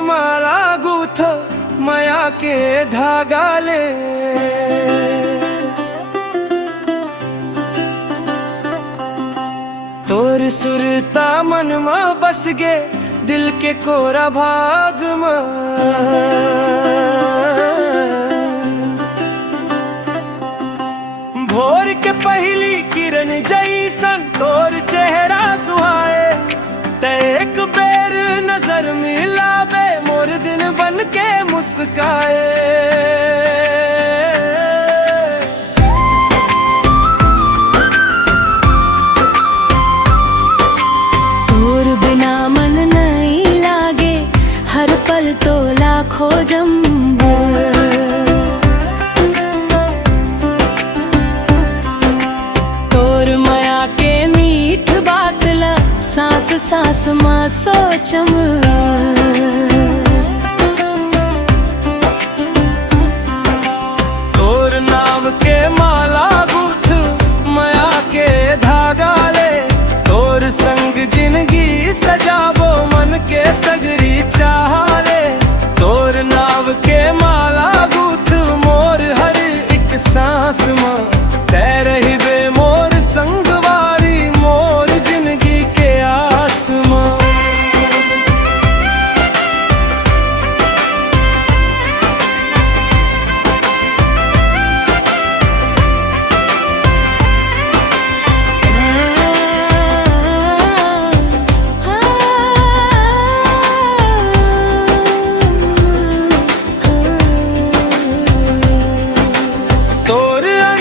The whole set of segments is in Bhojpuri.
माला गूथो माया के धागा ले। तोर सुरता मन में बस गे दिल के कोरा भाग में। भोर के पहली किरण जैसन तोर चेहरा सुहाए। ते एक बेर नजर मिलावे मोर दिन बन के मुस्काए। तोर बिना मन नहीं लागे हर पल तो लाखों जंभ। तोर माया के मीठ बात ला सांस सांस मां सोचम। तोर नाम के माला गूथ माया के धागा ले। तोर संग जिंदगी सजावो मन के सगरी चाह ले। तोर नाम के माला गूथ मोर हर एक सांस मां। तै रहिबे मोर संगवारी मोर जिंदगी के आसमां।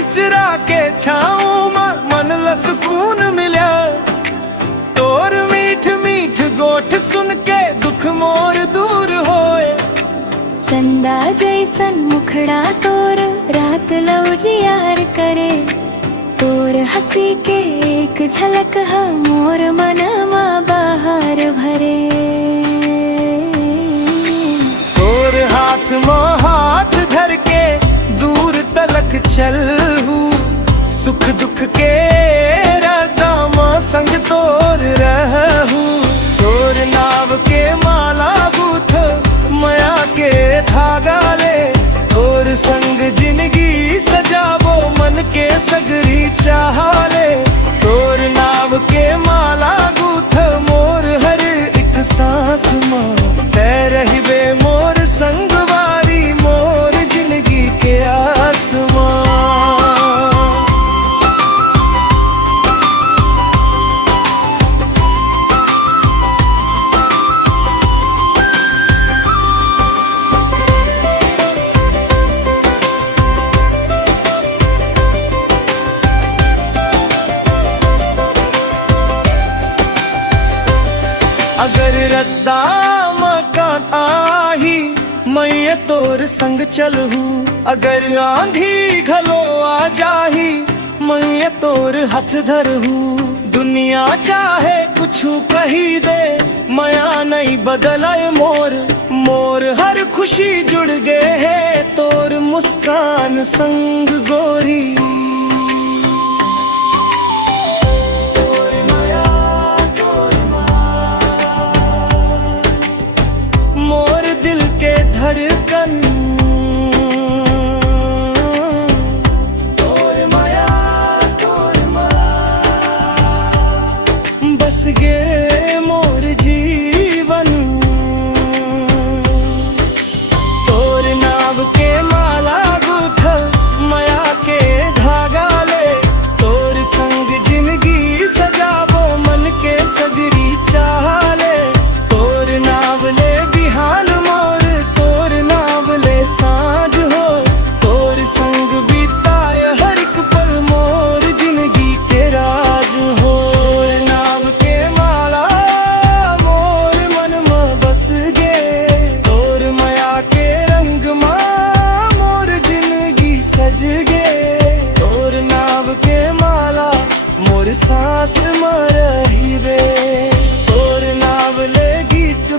चुरा के छाऊं मन ला सुकून मिल्या। तोर मीठ मीठ गोठ सुन के दुख मोर दूर होए। चंदा जैसन मुखड़ा तोर रात लौ जियार करे। तोर हंसी के एक झलक हा मोर मनमा बाहर भरे। तोर हाथ में हाथ धर के दूर तलक चलहूं। सुख दुख के रादामा संग तोर रहूं। तोर नाव के माला गूथ माया के धागा ले। तोर संग जिंदगी सजावो मन के सगरी चाह ले। तोर नाव के माला गूथ मोर हर एक सांस मां। तै रहिबे मोर संगवारी मोर जिंदगी के आसमां। अगर रद्दा मकान आही मैं तोर संग चलहूं। अगर आंधी घलो आ जाही मैं तोर हाथ धरहूं। दुनिया चाहे कुछ कही दे माया नहीं बदलाए मोर। मोर हर खुशी जुड़ गए है तोर मुस्कान संग गोरी। धड़कन तोर माया बस गे मोर जीवन। तोर नाव के माला गूथ माया के धागा ले। तोर संग जिंदगी सजावो मन के सगरी चाह ले। तोर नाव ले बिहान साँझ हो। तोर संग बीताए हर एक पल मोर जिंदगी के राज हो। नाव के माला मोर मन में बस गे। तोर माया के रंग मां मोर जिंदगी सज गे। तोर नाव के माला मोर सांस में रहिबे। तोर नाव ले गीत